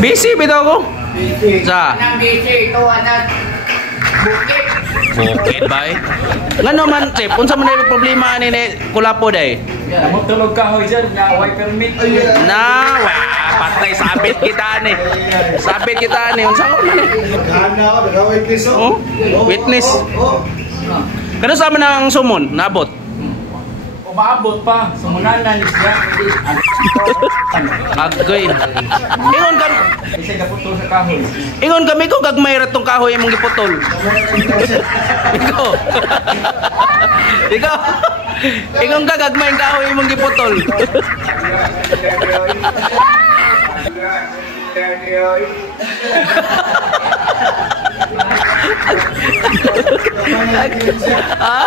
Busy bitaw ako. Sa Nang busy ito anak bukit. bukid ba eh? Ngano man, Chef, unsa man yung problema ni Kulapo day? Mo tulog kahoy dyan, nga white permit. Na, patay sabit kita ni. Sabit kita ni. Unsa man ni? Oh, witness. Kano sa man ang sumon? Nabot. Umaabot pa, sumunganan siya. Agay. Ingon kami. Isa kaputol sa kahoy. Ingon kami ko gagmay ra tong kahoy imong giputol. Ikaw. Ikaw. Ingon ka gagmay ang kahoy imong giputol. Ha?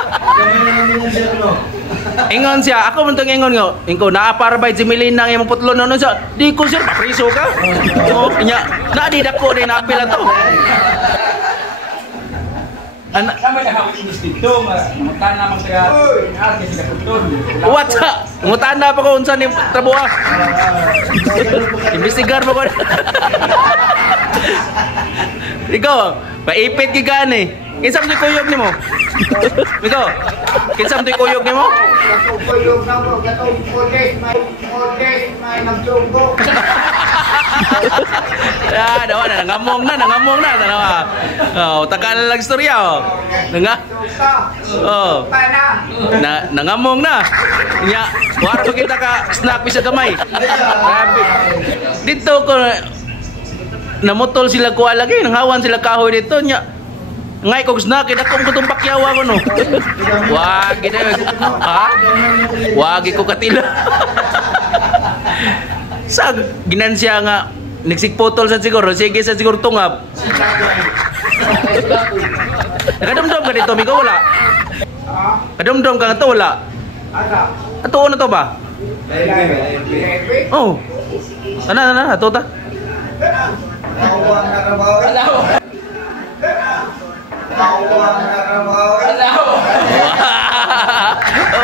Ingon siya, ako man tong ingon nga. Ingko naa para bay Jimilin nang imong putlon no siya. Di ko sir, papriso ka. Oh, nya, na di dako din apil ato. Anak sama dah hawit ini dito, mamutan na man kaya arte sa kaputol. What? Ngutan na pa ko unsa ni trabuha. Investigar mo ko. Ikaw, paipit gi gani. Kinsam di kuyog nimo? Ikaw, kinsam di kuyog nimo? Kuyog na mo katong modest may magsugo. Ya, dawa na nangamong na tanawa. Oh, tagal lang istorya oh. Oh. Nangamong na. Nya, wala pa kita ka snack sa gamay. Grabe. Dito ko namutol sila kuha lagi, nanghawan sila kahoy dito nya. Ngay kog snack kita kung kutong pakyawa ko no. Wag gid ha? Wag ko katila. Sa ginansya nga nagsigputol sa siguro, sige sa siguro tungab. Nakadumdum ka dito, Migo, wala? Kadumdum ka nga to, wala? Ato na to ba? Oh. Ano, ato ta?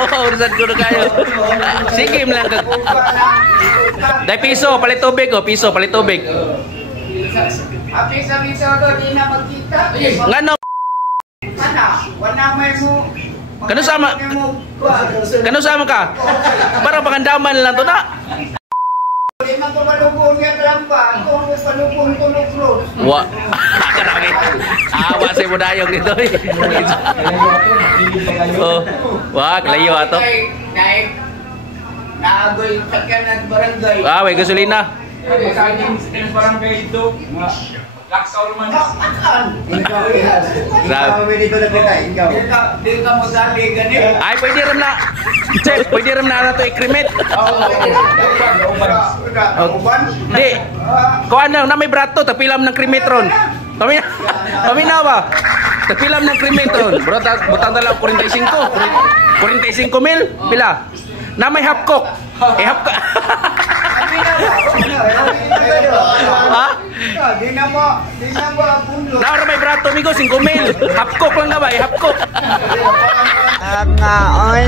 Oh, urusan ko na kayo. Sige lang kag. Dai piso, palit tubig oh, piso, palit tubig. Apik sa miso to di na magkita. Ngano? Ana, wala may mo. Kano sama ka? Para pangandaman lang to na. Di man ko malubong ya lang ba? Kung ko palubong tulog. Wa. Karami. Awa sa mo dayong dito. Oh. Wa, layo ato. Naik. Naagoy sakyan ng barangay. Ah, way gasolina. Saging sa barangay dito, laksaw man. Grabe. Di ka mo dali ganit. Ay, pwede ram na. Chef, pwede ram na to i-cremate. Di. Kuan lang na may brato, tapilam ng crematron. Pamina ba? Tapilam ng crematron. Bro, butang tala 45. 45 mil? Pila? Na may half cook. Eh half cook. Ha? Di na mo puno. Na may brato migo 5 mil. Half cook lang ka ba? Eh half cook. Nga oy.